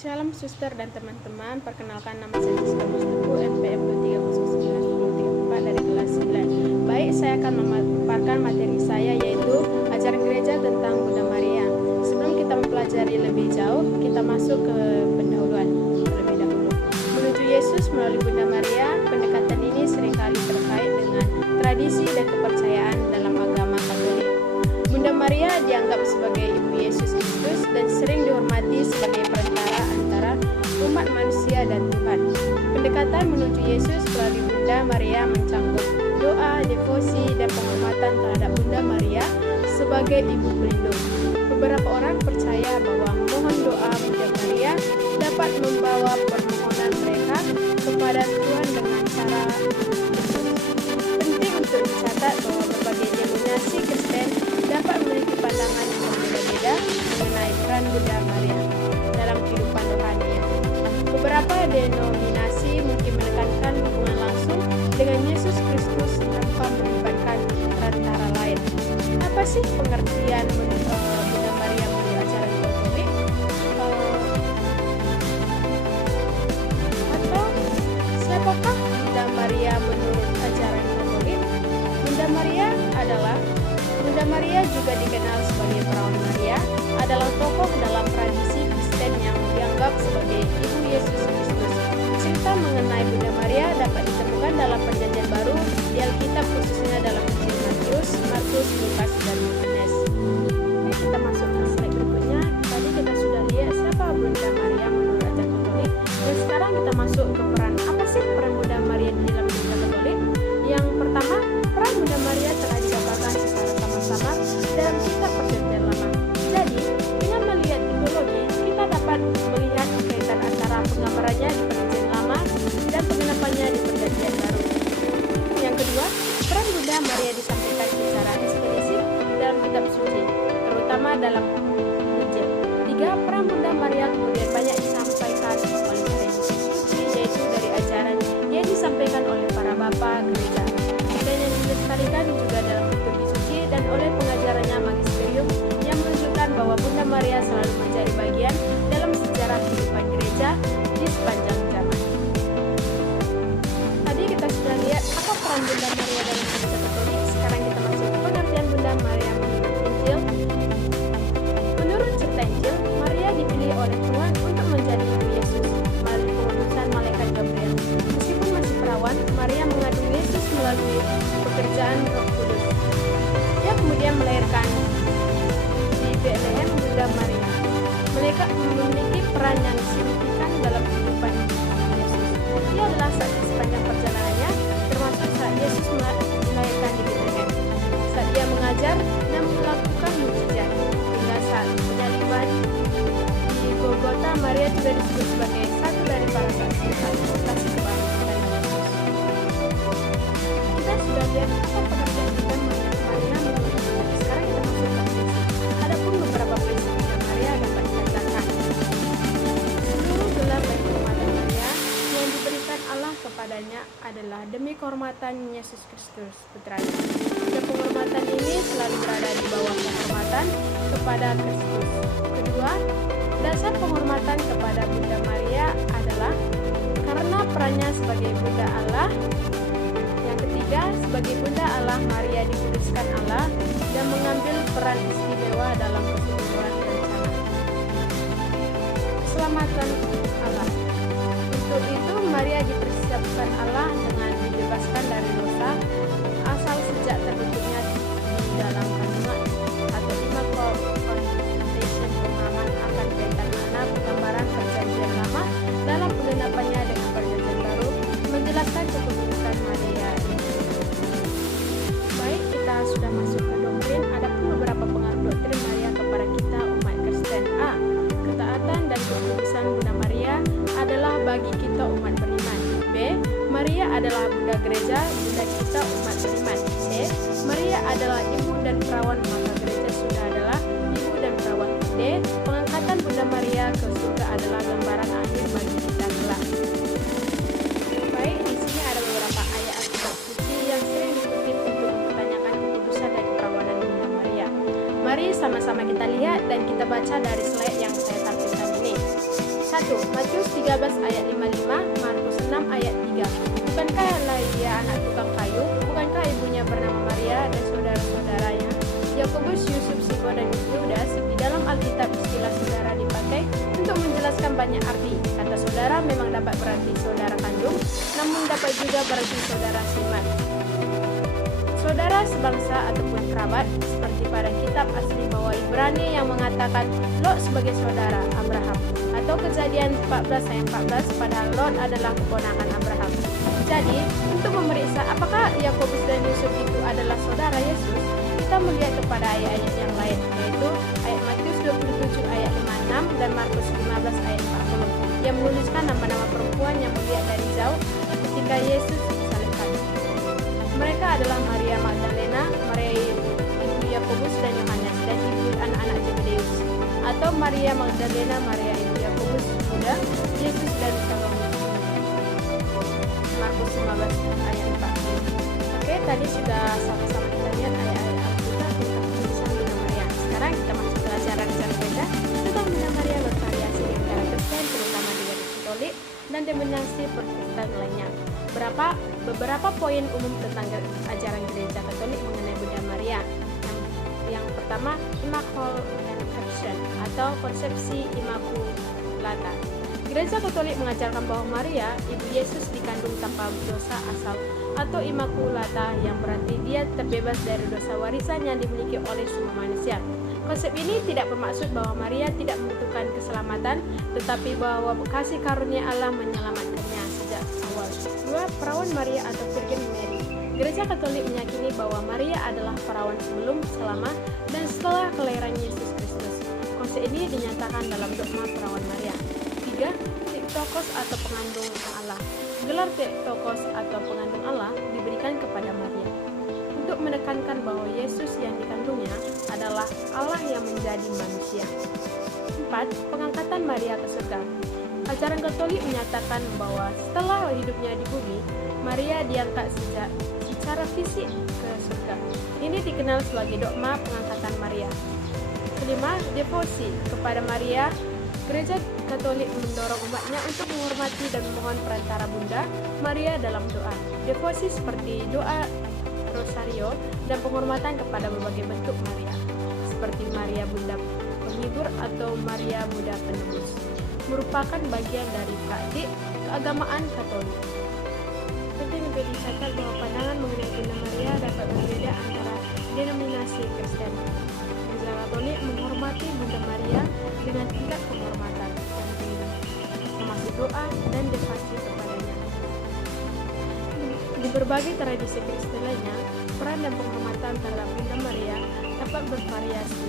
Shalom suster dan teman-teman, perkenalkan nama saya Siska Mustafa, NPM 2309-1034 dari kelas 9. Baik, saya akan memaparkan materi saya yaitu ajaran gereja tentang Bunda Maria. Sebelum kita mempelajari lebih jauh, kita masuk ke pendahuluan terlebih dahulu. Menuju Yesus melalui Bunda Maria, pendekatan ini seringkali terkait dengan tradisi dan kepercayaan dalam agama Katolik. Bunda Maria dianggap sebagai Ibu Yesus Kristus dan sering dihormati sebagai perantara antara umat manusia dan Tuhan. Pendekatan menuju Yesus melalui Bunda Maria mencakup doa, devosi, dan penghormatan terhadap Bunda Maria sebagai Ibu Pelindung. Beberapa orang percaya bahwa mohon doa Bunda Maria dapat membawa permohonan mereka kepada Tuhan dengan cara penting untuk dicatat bahwa berbagai denominasi Kristen dapat memiliki pandangan yang berbeda-beda mengenai peran Bunda Maria dalam kehidupan rohani. Beberapa denominasi mungkin menekankan hubungan langsung dengan Yesus Kristus tanpa melibatkan perantara lain. Apa sih pengertian Bunda Maria menurut ajaran Katolik? Atau siapakah Bunda Maria menurut ajaran Katolik? Bunda Maria juga dikenal sebagai Perawan Maria, adalah tokoh dalam tradisi Kristen yang dianggap sebagai Ibu Yesus Kristus. Cerita mengenai Bunda Maria dapat ditemukan dalam Perjanjian Baru di Alkitab, khususnya dalam Injil Matius, Markus, Lukas, dan Yohanes. Oke, kita masuk ke slide berikutnya. Tadi kita sudah lihat siapa Bunda Maria menurut ajaran Katolik, dan sekarang kita masuk ke peran. Apa sih peran Bunda Maria di dalam Gereja Katolik? Yang pertama, peran Bunda Maria telah digambarkan secara sama-sama dalam kitab Perjanjian Lama. Jadi, dengan melihat tipologi, kita dapat melihat kaitan antara penggambarannya di Perjanjian Lama dan pengenapannya di Perjanjian Baru. Yang kedua, peran Bunda Maria disampaikan secara eksplisit dalam kitab suci, terutama dalam Injil. Tiga, peran Bunda Maria kemudian banyak disampaikan oleh gereja suci, yaitu dari ajaran yang disampaikan oleh para bapa gereja, dan yang dilestarikan juga dalam liturgi suci dan oleh pengajarannya magisterium yang menunjukkan bahwa Bunda Maria selalu menjadi bagian dalam sejarah kehidupan gereja di sepanjang zaman. Tadi kita sudah lihat apa peran Bunda Maria dalam Gereja Katolik. Sekarang kita masuk ke pengertian Bunda Maria menurut Injil. Menurut cerita Injil, Maria dipilih oleh Tuhan untuk menjadi Ibu Yesus melalui pengutusan malaikat Gabriel. Meskipun masih perawan, Maria mengandung Yesus melalui pekerjaan Roh Kudus. Dia kemudian melahirkan di Bethlehem. Bunda Maria mereka memiliki peran yang signifikan dalam kehidupan Yesus. Dia adalah saksi sepanjang perjalanannya, termasuk saat Yesus dilahirkan di Bethlehem, saat dia mengajar dan melakukan mukjizat, hingga saat penyaliban di Golgota. Maria juga disebut sebagai satu dari para saksi advokasi kebangkitan Yesus. Kita sudah lihat apa pengertian Bunda Maria menurut Injil. Sekarang kita masuk ke prinsip. Adapun beberapa prinsip Bunda Maria dapat dikatakan. Seluruh gelar dan kehormatan Maria yang diberikan Allah kepadanya adalah demi kehormatan Yesus Kristus, putranya. Dan penghormatan ini selalu berada di bawah penghormatan kepada Kristus. Kedua, dasar penghormatan kepada Bunda Maria adalah karena perannya sebagai Bunda Allah. Yang ketiga, sebagai Bunda Allah, Maria dikuduskan Allah dan mengambil peran istimewa dalam persetujuan rencana keselamatan Allah. Untuk itu, Maria dipersiapkan Allah dengan dibebaskan dari dosa asal sejak terbentuknya di dalam kandungan, atau Immaculate Conception, pemahaman akan kaitan makna penggambaran Perjanjian Lama dalam pengenapannya dengan Perjanjian Baru, menjelaskan kekudusan Maria itu. Baik, kita sudah masuk ke doktrin. Adapun beberapa pengaruh doktrin Maria kepada kita umat Kristen. A. Ketaatan dan kekudusan Bunda Maria adalah bagi kita umat beriman. B. Maria adalah Bunda Gereja, Bunda kita umat beriman. C. Maria adalah Ibu dan Perawan, maka Gereja sudah adalah Ibu dan Perawan. D. Pengangkatan Bunda Maria ke surga adalah gambaran akhir bagi kita kelak. Baik, di sini ada beberapa ayat Alkitab suci yang sering dikutip untuk mempertanyakan kekudusan dan keperawanan Bunda Maria. Mari sama-sama kita lihat dan kita baca dari slide yang saya tampilkan ini. 1. 1. Matius 13 ayat 55, Markus 6 ayat 3. Bukankah ia anak tukang kayu? Bukankah ibunya bernama Maria dan saudara-saudaranya Yakobus, Yusuf, Simon, dan Yudas? Di dalam Alkitab istilah saudara dipakai untuk menjelaskan banyak arti. Kata saudara memang dapat berarti saudara kandung, namun dapat juga berarti saudara seiman, saudara sebangsa ataupun kerabat, seperti pada kitab asli bahwa Ibrani yang mengatakan Lot sebagai saudara Abraham, atau Kejadian 14 ayat 14, padahal Lot adalah keponakan Abraham. Jadi, untuk memeriksa apakah Yakobus dan Yusuf itu adalah saudara Yesus, kita melihat kepada ayat-ayat yang lain, yaitu ayat Matius 27 ayat 56 dan Markus 15 ayat 40, yang menuliskan nama-nama perempuan yang melihat dari jauh ketika Yesus disalibkan. Mereka adalah Maria Magdalena, Maria ibu Yakobus dan Yohanes, dan ibu anak-anak Zebedeus, atau Maria Magdalena, Maria ibu Yakobus muda, Yesus dan Salome. Markus 15 ayat 40. Oke, tadi sudah sama-sama kita lihat ayat-ayat Alkitab tentang tulisan Bunda Maria. Sekarang kita masuk ke pelajaran secara beda tentang Bunda Maria bervariasi di negara Kristen, terutama di Gereja Katolik dan denominasi Protestan lainnya. Beberapa poin umum tentang ajaran Gereja Katolik mengenai Bunda Maria. Yang pertama, Immaculate Conception atau konsepsi Immaculata. Gereja Katolik mengajarkan bahwa Maria, ibu Yesus, dikandung tanpa dosa asal atau Immaculata, yang berarti dia terbebas dari dosa warisan yang dimiliki oleh semua manusia. Konsep ini tidak bermaksud bahwa Maria tidak membutuhkan keselamatan, tetapi bahwa kasih karunia Allah menyelamatkannya sejak awal. 2. Perawan Maria atau Virgin Mary. Gereja Katolik meyakini bahwa Maria adalah perawan sebelum, selama, dan setelah kelahiran Yesus Kristus. Konsep ini dinyatakan dalam dogma perawan Maria. 3. Theotokos atau pengandung Allah. Gelar Theotokos atau pengandung Allah diberikan kepada Maria untuk menekankan bahwa Yesus yang dikandungnya adalah Allah yang menjadi manusia. 4. Pengangkatan Maria ke surga. Ajaran Katolik menyatakan bahwa setelah hidupnya di bumi, Maria diangkat secara fisik ke surga. Ini dikenal sebagai dogma pengangkatan Maria. 5. Devosi kepada Maria. Gereja Katolik mendorong umatnya untuk menghormati dan memohon perantara Bunda Maria dalam doa. Devosi seperti doa rosario dan penghormatan kepada berbagai bentuk Maria, seperti Maria Bunda Penghibur atau Maria Bunda Penebus, merupakan bagian dari praktik keagamaan Katolik. Penting untuk dicatat bahwa pandangan mengenai Bunda Maria dapat berbeda antara denominasi Kristen. Gereja Katolik menghormati Bunda Maria dengan tingkat penghormatan yang tinggi, termasuk doa dan devosi kepadanya. Di berbagai tradisi Kristen lainnya, peran dan penghormatan terhadap Bunda Maria dapat bervariasi.